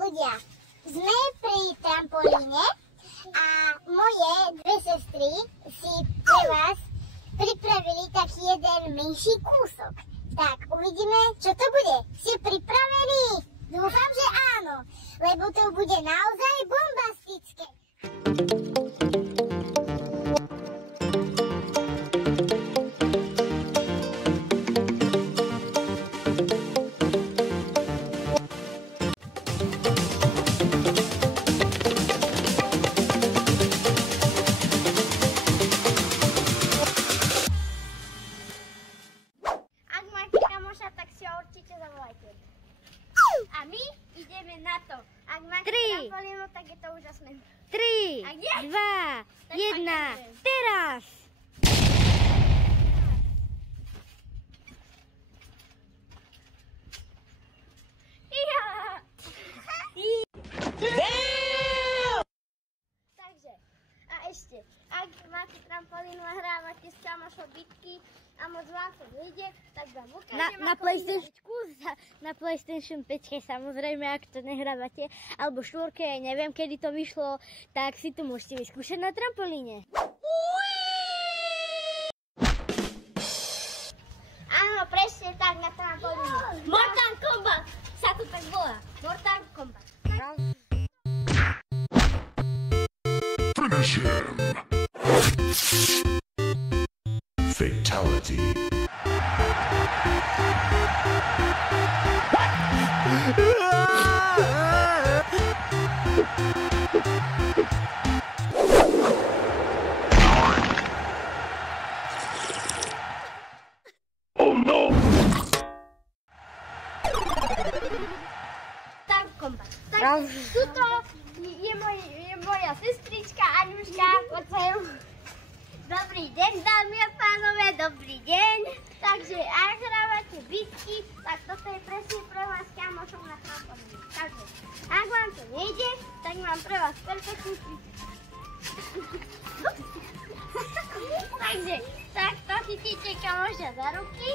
ľudia, sme pri trampolíne a moje dve sestry si pre vás pripravili taký jeden menší kúsok. Tak, uvidíme, čo to bude. Ste pripravení? Dúfam, že áno, lebo to bude naozaj bombastické. A my ideme na to. Ak máte trampolínu, tak je to úžasné. 3, 2, 1, teraz! Takže, a ešte, ak máte trampolínu a hrávate s kamošou bitky a moc vám to vyjde, tak vám ukážem Na PlayStation 5 samozrejme, ak to nehrávate, alebo 4, neviem kedy to vyšlo, tak si to môžete vyskúšať na trampolíne. Áno, presne tak, na trampolíne. Mortal Kombat sa to tak volá. Mortal Kombat. Finish him! Fatality. Oh no! Tak, kombat. Tak, tuto je moja sestrička Aňuška. Dobrý deň, dámy a pánové, dobrý deň. Takže ak hrávate bitky, tak toto je presne pre vás kamošov na trampolíne. Takže, ak vám to nejde, tak mám pre vás perfektný cviček. Takže, takto chytíte kamoša za ruky,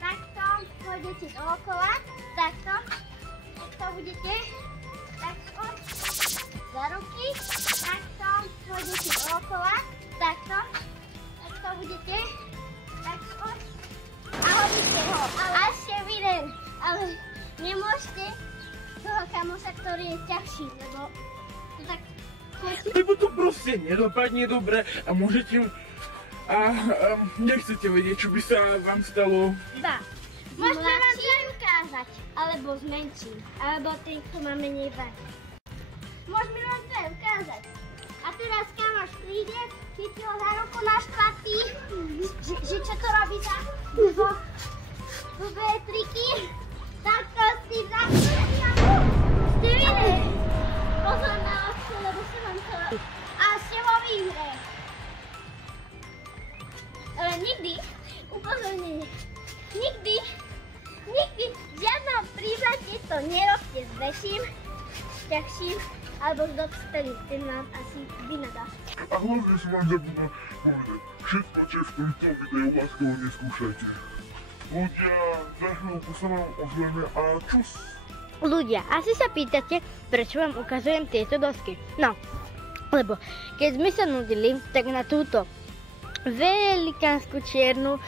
takto pôjdete dookola, takto budete, takto za ruky, takto pôjdete dookola, takto budete, takto a hodíte ho. A ešte jeden, ale nemôžete toho kamoša, ktorý je ťažší, lebo to tak... Lebo to proste nedopadne dobre a môžete... nechcete vedieť, čo by sa vám stalo. Dá. Môžeme vám to ukázať, alebo s menším, alebo tým, kto má menej váhy. Môžeme vám to ukázať. A teraz kamoš príde, chytí ho za ruku naštvatý, že čo to robí za blbé triky. Takto si zapríde. Ste videli? Pozor na očku, lebo sa vám to... A ste vo výhre. Ale nikdy, upozornenie, nikdy v žiadnom prípade to nerobte s väčším, ťažším alebo s dospelým, ten vám asi vynadá. A hlavne som vám zabudol povedať, všetko, čo je v tomto videu, láskovo neskúšajte. Ľudia, za chvíľku sa vám ozveme a čus! Ľudia, asi sa pýtate, prečo vám ukazujem tieto dosky. No, lebo keď sme sa nudili, tak na túto velikánsku čiernu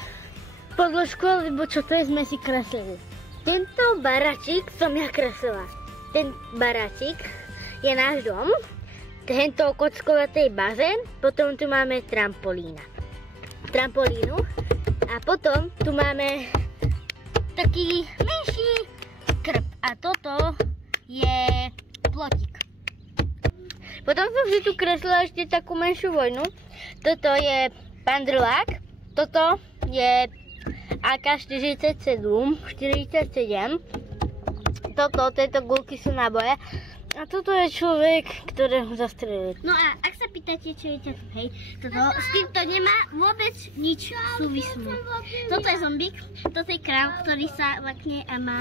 podložku, alebo čo to je, sme si kreslili. Tento baračík som ja kreslila. Ten baračík je náš dom, tento kockovatý bazén, potom tu máme trampolínu a potom tu máme taký menší krb a toto je plotík. Potom som si tu kreslila ešte takú menšiu vojnu. Toto je pandrlák, toto je AK-47, tieto guľky sú náboje. A toto je človek, ktorého zastrelili. No a ak sa pýtate, čo je to, hej, s týmto nemá vôbec nič súvislé. Toto je zombík, toto je kráľ, ktorý sa lakne a má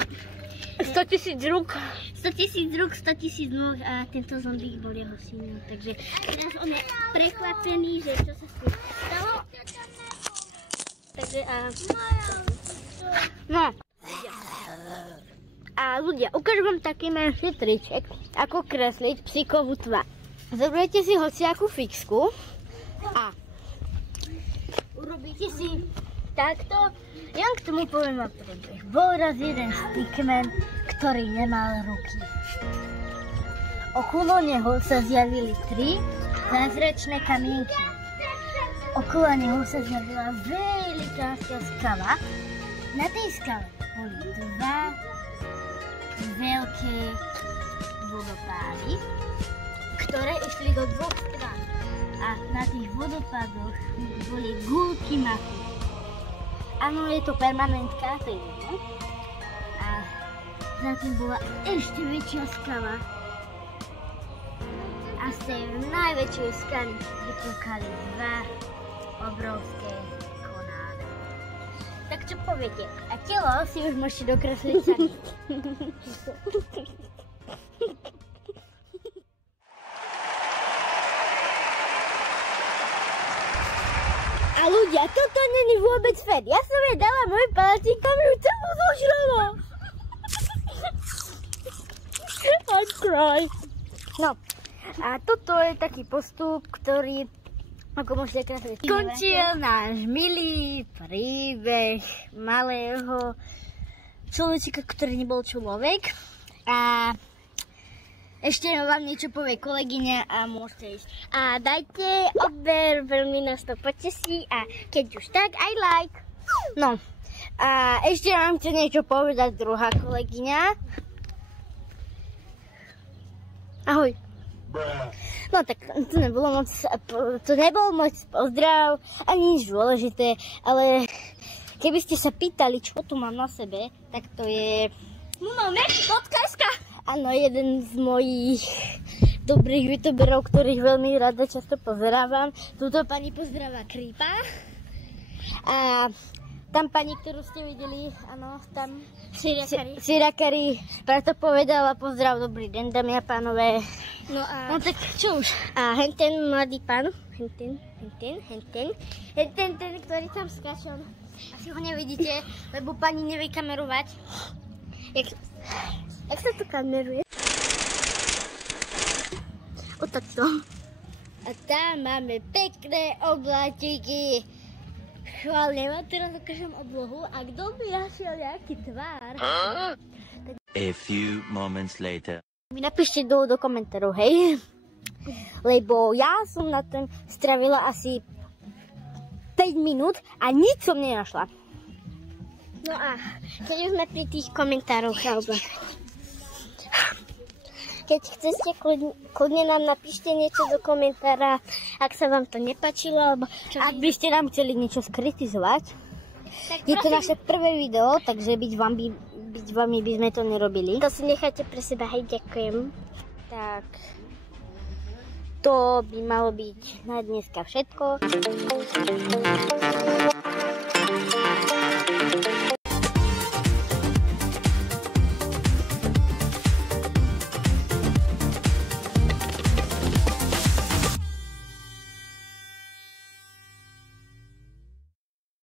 100 000 rúk. 100 000 rúk, 100 000 nôh a tento zombík bol jeho synom. Takže teraz on je prekvapený, že čo sa s tým stalo. Takže No. A ľudia, ukážem vám taký menší triček, ako kresliť psíkovú tvár. Zoberiete si hociakú fixku a urobíte si takto. Ja k tomu poviem vám príbeh. Bol raz jeden stickman, ktorý nemal ruky. Okolo neho sa zjavili 3 zázračné kamienky. Okolo neho sa zjavila velikánska skala. Na tej skale boli 2 veľké vodopády, ktoré išli do 2 strán. A na tých vodopádoch boli gulky maku. Áno, je to permanentka, to je jedno. A za tým bola ešte väčšia skala. A z tej najväčšej skaly vyplkali 2 obrovské konáre. Tak čo poviete? A telo si už môžete dokresliť sami. A ľudia, toto není vôbec fér. Ja som jej dala môj palačík, tam ju celú zožrala. I cry. No, a toto je taký postup, ktorý, ako môžete kresliť, skončil náš milý príbeh malého človečika, ktorý nebol človek. A ešte vám niečo povie kolegyňa a môžete ísť. A dajte odber, veľmi nás to potesí a keď už tak, aj like. No, a ešte vám chce niečo povedať druhá kolegyňa. Ahoj. No tak to nebol moc pozdrav, ani nič dôležité, ale keby ste sa pýtali, čo tu mám na sebe, tak to je Merch.sk. Áno, jeden z mojich dobrých youtuberov, ktorých veľmi rada často pozerávam. Túto pani pozdrava Creepa. A tam pani, ktorú ste videli, áno, tam Sirakari, preto povedala pozdrav, dobrý deň, dámy a pánové. No tak čo už? A henten mladý pán, henten, ktorý tam skáče, asi ho nevidíte, lebo pani nevie kamerovať. Jak sa to kameruje? O takto. A tam máme pekné obláčiky. Chválne vám teraz ukážem oblohu a kto by našiel nejaký tvár. A few moments later. Mi napíšte do komentárov, hej. Lebo ja som na tom stravila asi 5 minút a nič som nenašla. No a keď už sme pri tých komentároch, keď chcete, kľudne nám napíšte niečo do komentára, ak sa vám to nepáčilo, alebo ak by ste nám chceli niečo skritizovať. Je to naše prvé video, takže byť vami by sme to nerobili. To si nechajte pre seba, hej, ďakujem. Tak, to by malo byť na dneska všetko.